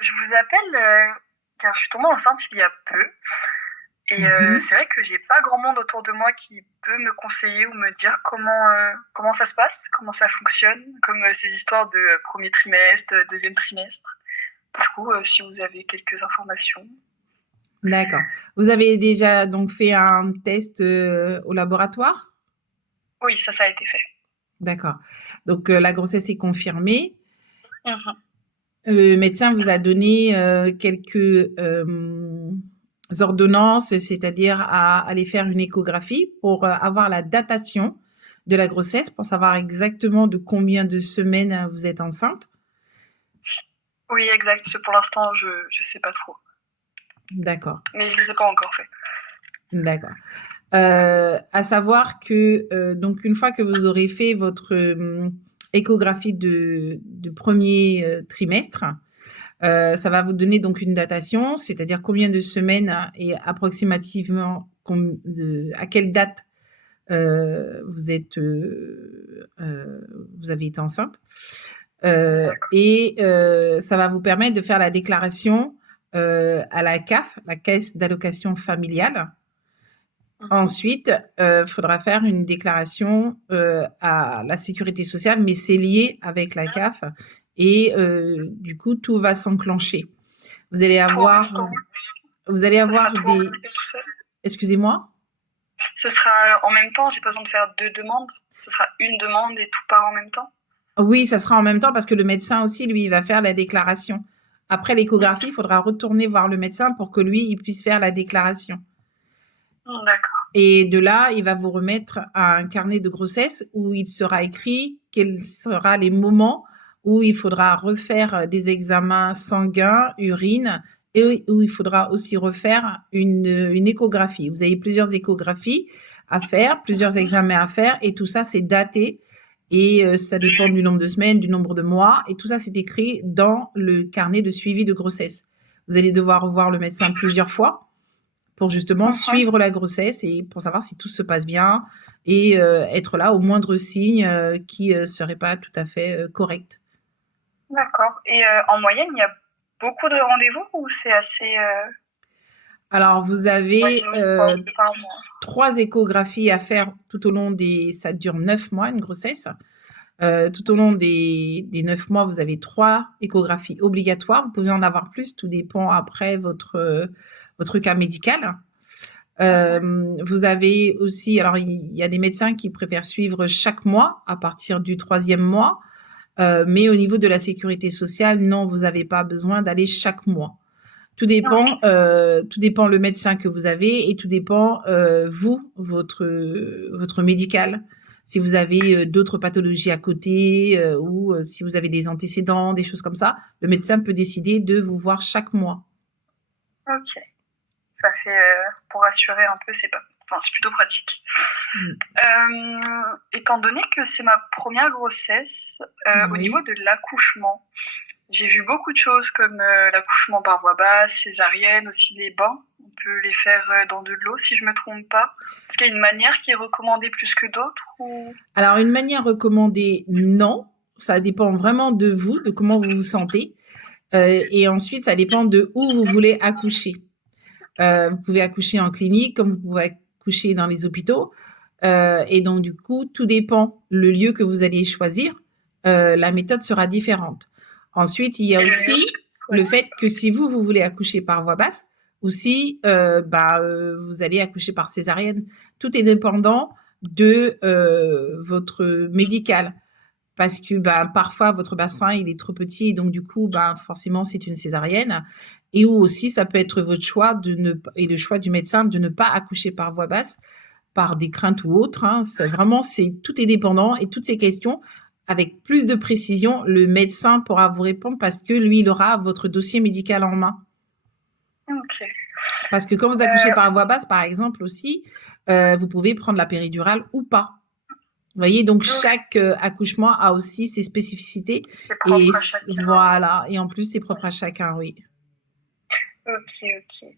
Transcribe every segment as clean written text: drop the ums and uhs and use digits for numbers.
je vous appelle car je suis tombée enceinte il y a peu. Et Mhm. c'est vrai que j'ai pas grand monde autour de moi qui peut me conseiller ou me dire comment ça se passe, comment ça fonctionne, comme ces histoires de premier trimestre, deuxième trimestre. Du coup, si vous avez quelques informations. D'accord. Vous avez déjà donc fait un test au laboratoire? Oui, ça a été fait. D'accord. Donc la grossesse est confirmée. Mhm. Le médecin vous a donné quelques ordonnances, c'est-à-dire à aller faire une échographie pour avoir la datation de la grossesse, pour savoir exactement de combien de semaines vous êtes enceinte. Oui, exact. Parce que pour l'instant, je sais pas trop. D'accord, Mais je les ai pas encore fait. d'accord. À savoir que donc une fois que vous aurez fait votre échographie de premier trimestre, ça va vous donner donc une datation, c'est-à-dire combien de semaines et approximativement à quelle date vous êtes vous avez été enceinte. D'accord. Et ça va vous permettre de faire la déclaration à la CAF, la Caisse d'allocation familiale. Mhm. Ensuite, faudra faire une déclaration à la sécurité sociale, mais c'est lié avec la CAF et du coup tout va s'enclencher. Vous allez Pour, avoir, vous allez ce sera avoir tout des, enregistré tout seul. excusez-moi. Ce sera en même temps, j'ai pas besoin de faire deux demandes. Ce sera une demande et tout part en même temps. Oui, ça sera en même temps parce que le médecin aussi, lui, il va faire la déclaration. Après l'échographie, il Ok. faudra retourner voir le médecin pour que lui, il puisse faire la déclaration. D'accord. Et de là, il va vous remettre un carnet de grossesse où il sera écrit quels seront les moments où il faudra refaire des examens sanguins, urine, et où il faudra aussi refaire une échographie. Vous avez plusieurs échographies à faire, plusieurs examens à faire, et tout ça, c'est daté. Et ça dépend du nombre de semaines, du nombre de mois, et tout ça, c'est écrit dans le carnet de suivi de grossesse. Vous allez devoir voir le médecin plusieurs fois pour justement Mhm. suivre la grossesse et pour savoir si tout se passe bien et être là au moindre signe qui serait pas tout à fait correct. D'accord. Et en moyenne, il y a beaucoup de rendez-vous ou c'est assez, Alors vous on va avez dire une fois par mois? 3 échographies à faire tout au long des, ça dure 9 mois une grossesse. Tout au long des 9 mois, vous avez 3 échographies obligatoires. Vous pouvez en avoir plus, tout dépend après votre cas médical. Mhm. Vous avez aussi, alors il y a des médecins qui préfèrent suivre chaque mois à partir du troisième mois, mais au niveau de la sécurité sociale, non, vous n'avez pas besoin d'aller chaque mois. Ok. Tout dépend le médecin que vous avez et tout dépend vous, votre médical. Si vous avez d'autres pathologies à côté ou si vous avez des antécédents, des choses comme ça, le médecin peut décider de vous voir chaque mois. Ok. Ça fait, pour assurer un peu, c'est pas, enfin, c'est plutôt pratique. Mm. Étant donné que c'est ma première grossesse, au niveau Oui. de l'accouchement, j'ai vu beaucoup de choses comme l'accouchement par voie basse, césarienne, aussi les bains. On peut les faire dans de l'eau, si je me trompe pas. Est-ce qu'il y a une manière qui est recommandée plus que d'autres ou... Alors, une manière recommandée, non. Ça dépend vraiment de vous, de comment vous vous sentez. Et ensuite, ça dépend de où vous voulez accoucher. Vous pouvez accoucher en clinique, comme vous pouvez accoucher dans les hôpitaux. Et donc, du coup, tout dépend le lieu que vous allez choisir. La méthode sera différente. Ensuite, il y a Et le lieu, aussi ouais. le fait que si vous voulez accoucher par voie basse, ou si vous allez accoucher par césarienne, tout est dépendant de votre médical. Parce que parfois, votre bassin, il est trop petit, et donc du coup, forcément, c'est une césarienne. Et ou aussi, ça peut être votre choix et le choix du médecin de ne pas accoucher par voie basse, par des craintes ou autres. Hein. Tout est dépendant et toutes ces questions, avec plus de précision, le médecin pourra vous répondre parce que lui, il aura votre dossier médical en main. Ok. Parce que quand vous accouchez par voie basse, par exemple aussi, vous pouvez prendre la péridurale ou pas. Vous voyez, donc Ok. chaque accouchement a aussi ses spécificités C'est et propre à chacun. voilà. Et en plus, c'est propre à chacun, oui. Ok, ok.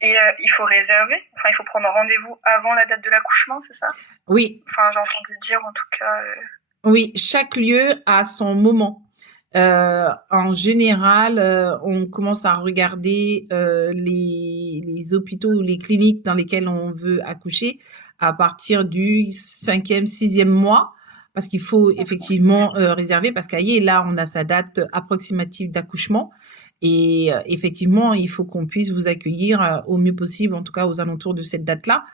Et il faut réserver, enfin, il faut prendre rendez-vous avant la date de l'accouchement, c'est ça? Oui, Enfin, j'ai entendu dire en tout cas. oui, chaque lieu a son moment. En général, on commence à regarder les hôpitaux ou les cliniques dans lesquelles on veut accoucher à partir du cinquième, sixième mois, parce qu'il faut effectivement réserver, parce qu'ailleurs, là, on a sa date approximative d'accouchement. Et effectivement, il faut qu'on puisse vous accueillir au mieux possible, en tout cas aux alentours de cette date-là.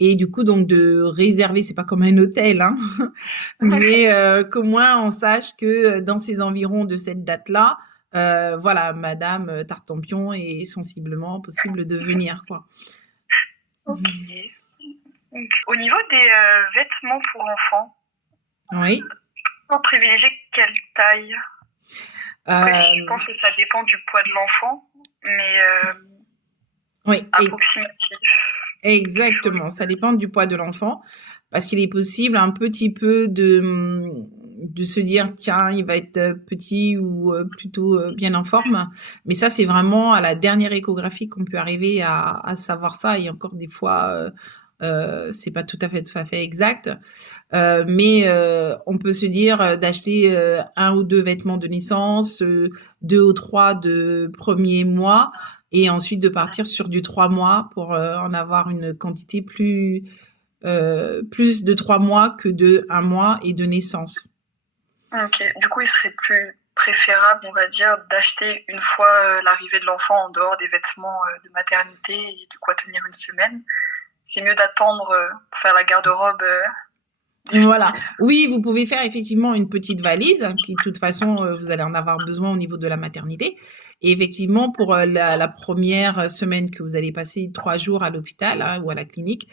Et du coup, donc de réserver, c'est pas comme un hôtel, hein, mais qu'au moins on sache que dans ces environs de cette date-là, voilà, Madame Tartampion est sensiblement possible de venir, quoi. Ok. Donc, au niveau des vêtements pour enfants, Oui. on privilégie quelle taille? Après, je Euh, pense que ça dépend du poids de l'enfant, mais oui, approximatif. exactement. Ça dépend du poids de l'enfant, parce qu'il est possible un petit peu de se dire, tiens, il va être petit ou plutôt bien en forme. Mais ça, c'est vraiment à la dernière échographie qu'on peut arriver à savoir ça. Et encore des fois, c'est pas tout à fait exact. Mais on peut se dire d'acheter un ou deux vêtements de naissance, deux ou trois de premier mois, et ensuite de partir sur du 3 mois pour en avoir une quantité plus de 3 mois que de 1 mois et de naissance. Ok, du coup, il serait plus préférable, on va dire, d'acheter une fois l'arrivée de l'enfant en dehors des vêtements de maternité et de quoi tenir une semaine. C'est mieux d'attendre pour faire la garde-robe Voilà. définitive. Oui, vous pouvez faire effectivement une petite valise, qui de toute façon, vous allez en avoir besoin au niveau de la maternité. Et effectivement, pour la première semaine que vous allez passer 3 jours à l'hôpital, hein, ou à la clinique,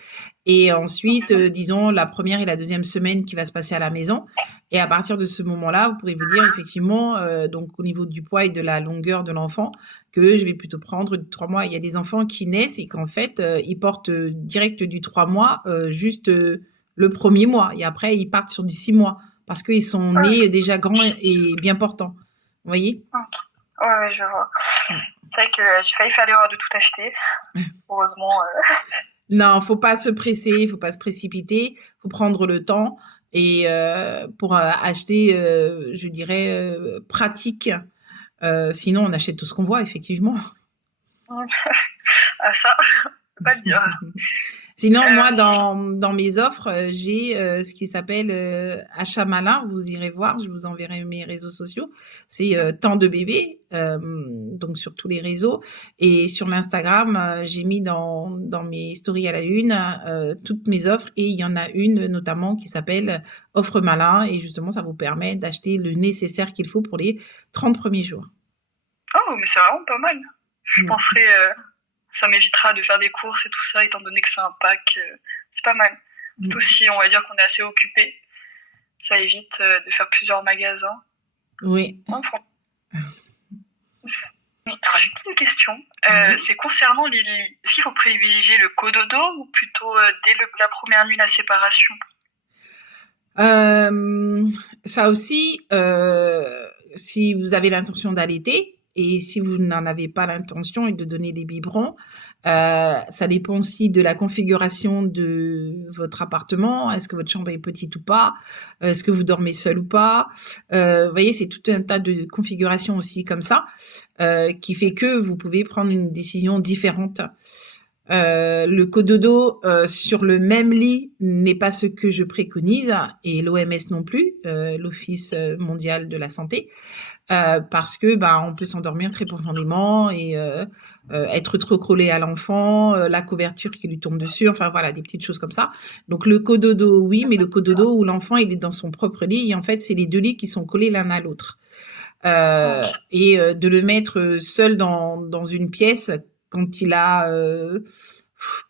et ensuite, disons, la première et la deuxième semaine qui va se passer à la maison. Et à partir de ce moment-là, vous pourrez vous dire effectivement, donc au niveau du poids et de la longueur de l'enfant, que je vais plutôt prendre du 3 mois. Il y a des enfants qui naissent et qu'en fait, ils portent direct du 3 mois, juste le premier mois. Et après, ils partent sur du 6 mois parce qu'ils sont nés déjà grands et bien portants. Vous voyez? Ouais, je vois. C'est vrai que j'ai failli faire l'erreur de tout acheter. Heureusement. Non, faut pas se presser, faut pas se précipiter, faut prendre le temps et pour acheter, je dirais, pratique. Sinon, on achète tout ce qu'on voit, effectivement. Ah, ça, je peux pas le dire. Sinon, moi, dans mes offres, j'ai ce qui s'appelle achat malin. Vous irez voir, je vous enverrai mes réseaux sociaux. C'est temps de bébé, donc sur tous les réseaux. Et sur l'Instagram, j'ai mis dans mes stories à la une toutes mes offres. Et il y en a une notamment qui s'appelle offre malin. Et justement, ça vous permet d'acheter le nécessaire qu'il faut pour les 30 premiers jours. Oh, mais c'est vraiment pas mal. Je Mm. penserais, ça m'évitera de faire des courses et tout ça, étant donné que c'est un pack. C'est pas mal. Surtout si on va dire qu'on est assez occupé. Ça évite de faire plusieurs magasins. Oui. Enfin. Alors, j'ai une petite question. Oui. C'est concernant les lits. Est-ce qu'il faut privilégier le cododo ou plutôt dès la première nuit la séparation? Ça aussi, si vous avez l'intention d'allaiter et si vous n'en avez pas l'intention et de donner des biberons, ça dépend aussi de la configuration de votre appartement. Est-ce que votre chambre est petite ou pas? Est-ce que vous dormez seul ou pas? Vous voyez, c'est tout un tas de configurations aussi comme ça, qui fait que vous pouvez prendre une décision différente. Le cododo sur le même lit n'est pas ce que je préconise et l'OMS non plus, l'Office mondial de la santé, parce que on peut s'endormir très profondément et être trop collé à l'enfant, la couverture qui lui tombe dessus, enfin voilà, des petites choses comme ça. Donc le cododo, oui, mais le cododo où l'enfant il est dans son propre lit et en fait c'est les deux lits qui sont collés l'un à l'autre. Et de le mettre seul dans une pièce quand il a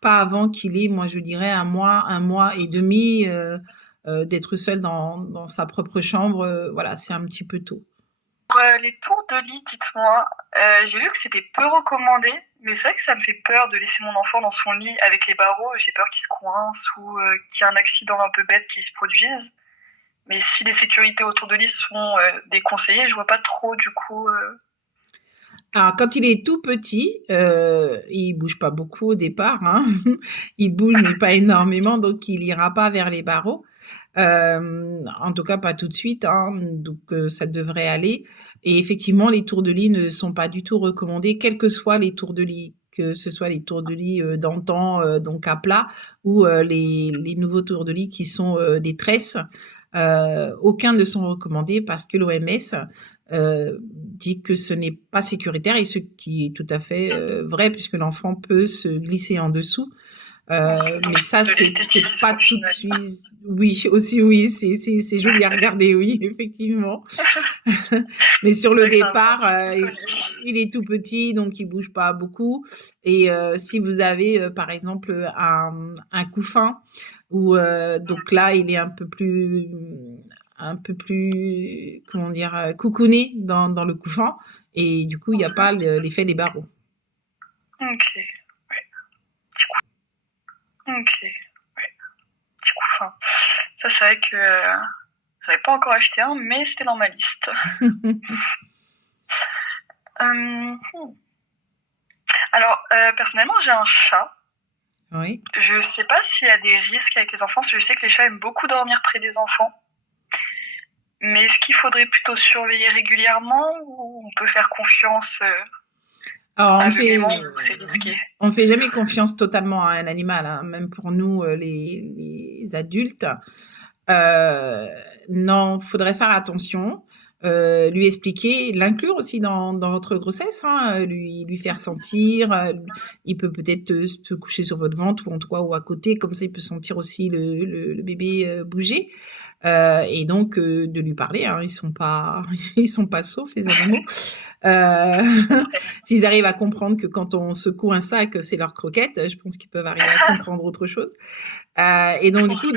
pas avant qu'il ait, moi je dirais un mois et demi, d'être seul dans sa propre chambre, voilà, c'est un petit peu tôt. Pour les tours de lit, dites-moi, j'ai vu que c'était peu recommandé, mais c'est vrai que ça me fait peur de laisser mon enfant dans son lit avec les barreaux. J'ai peur qu'il se coince ou qu'il y ait un accident un peu bête qui se produise. Mais si les sécurités autour de lit sont déconseillées, je vois pas trop du coup. Alors quand il est tout petit, il bouge pas beaucoup au départ, hein. Il bouge mais pas énormément, donc il ira pas vers les barreaux. En tout cas pas tout de suite, hein, donc ça devrait aller. Et effectivement, les tours de lit ne sont pas du tout recommandés, quels que soient les tours de lit, que ce soit les tours de lit d'antan, donc à plat, ou les nouveaux tours de lit qui sont des tresses. Aucun ne sont recommandés parce que l'OMS dit que ce n'est pas sécuritaire, et ce qui est tout à fait vrai, puisque l'enfant peut se glisser en dessous. Donc Mais ça, de c'est l'esthétisme pas au tout de final. suite. Oui, aussi, oui, c'est joli à regarder, oui, effectivement. Mais sur C'est le vrai que c'est un départ, petit peu solide. il est tout petit, donc il bouge pas beaucoup. Et si vous avez, par exemple, un couffin, où donc là, il est un peu plus, comment dire, coucouné dans le couffin, et du coup, il n'y a pas l'effet des barreaux. Ok, ouais. Petit coup. Ok, ouais. Petit couffin. Ça, c'est vrai que j'avais pas encore acheté un, mais c'était dans ma liste. Euh, Alors, personnellement, j'ai un chat. Oui. Je sais pas s'il y a des risques avec les enfants, parce que je sais que les chats aiment beaucoup dormir près des enfants. Mais est-ce qu'il faudrait plutôt surveiller régulièrement ou on peut faire confiance Alors, aveuglément ou c'est risqué? on fait jamais confiance totalement à un animal, hein, même pour nous, les adultes. Euh, non, faudrait faire attention, lui expliquer, l'inclure aussi dans votre grossesse, hein, lui faire sentir. Il peut peut-être se coucher sur votre ventre, ou en tout cas ou à côté, comme ça il peut sentir aussi le bébé bouger. Et donc de lui parler, hein, ils sont pas sourds, ces animaux. Euh, S'ils arrivent à comprendre que quand on secoue un sac, c'est leur croquette, je pense qu'ils peuvent arriver à comprendre autre chose. Et donc du coup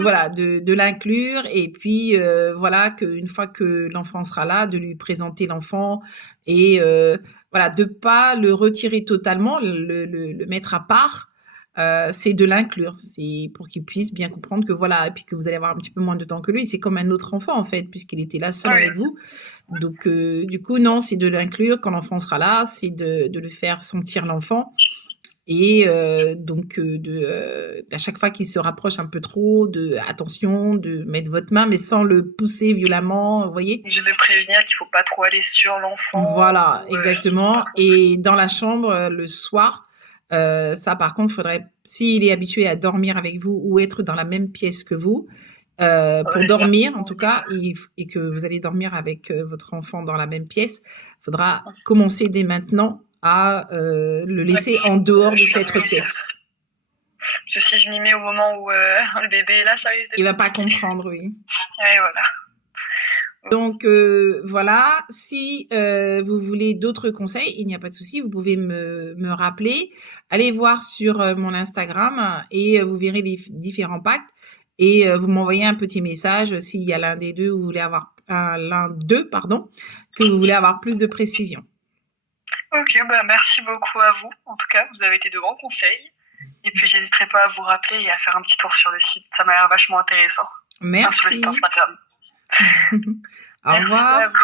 voilà, de l'inclure, et puis voilà, qu'une fois que l'enfant sera là, de lui présenter l'enfant, et voilà, de pas le retirer totalement, le mettre à part. C'est de l'inclure, c'est pour qu'il puisse bien comprendre que voilà, et puis que vous allez avoir un petit peu moins de temps que lui. C'est comme un autre enfant en fait, puisqu'il était là seul Oui. avec vous. Donc du coup non, c'est de l'inclure quand l'enfant sera là, c'est de le faire sentir l'enfant. Et donc à chaque fois qu'il se rapproche un peu trop, attention, de mettre votre main, mais sans le pousser violemment, vous voyez. Juste de prévenir qu'il faut pas trop aller sur l'enfant Voilà, ou pas exactement. trop. Et dans la chambre, le soir, ça par contre, faudrait, s'il est habitué à dormir avec vous ou être dans la même pièce que vous, pour Ouais, dormir en tout cas, et que vous allez dormir avec votre enfant dans la même pièce, faudra commencer dès maintenant à le laisser en dehors de cette pièce. Parce que si je m'y mets au moment où le bébé est là, ça risque d'être Il va pas compliqué. comprendre, oui. Ouais, voilà. Donc voilà, si vous voulez d'autres conseils, il n'y a pas de souci, vous pouvez me rappeler. Allez voir sur mon Instagram, et vous verrez les différents packs, et vous m'envoyez un petit message s'il y a l'un des deux, vous voulez avoir l'un d'eux, pardon, que vous voulez avoir plus de précision. Ok, bah merci beaucoup à vous. En tout cas, vous avez été de grands conseils. Et puis, j'hésiterai pas à vous rappeler et à faire un petit tour sur le site. Ça m'a l'air vachement intéressant. Enfin, sur le site Merci. Instagram. Au Merci revoir. à vous.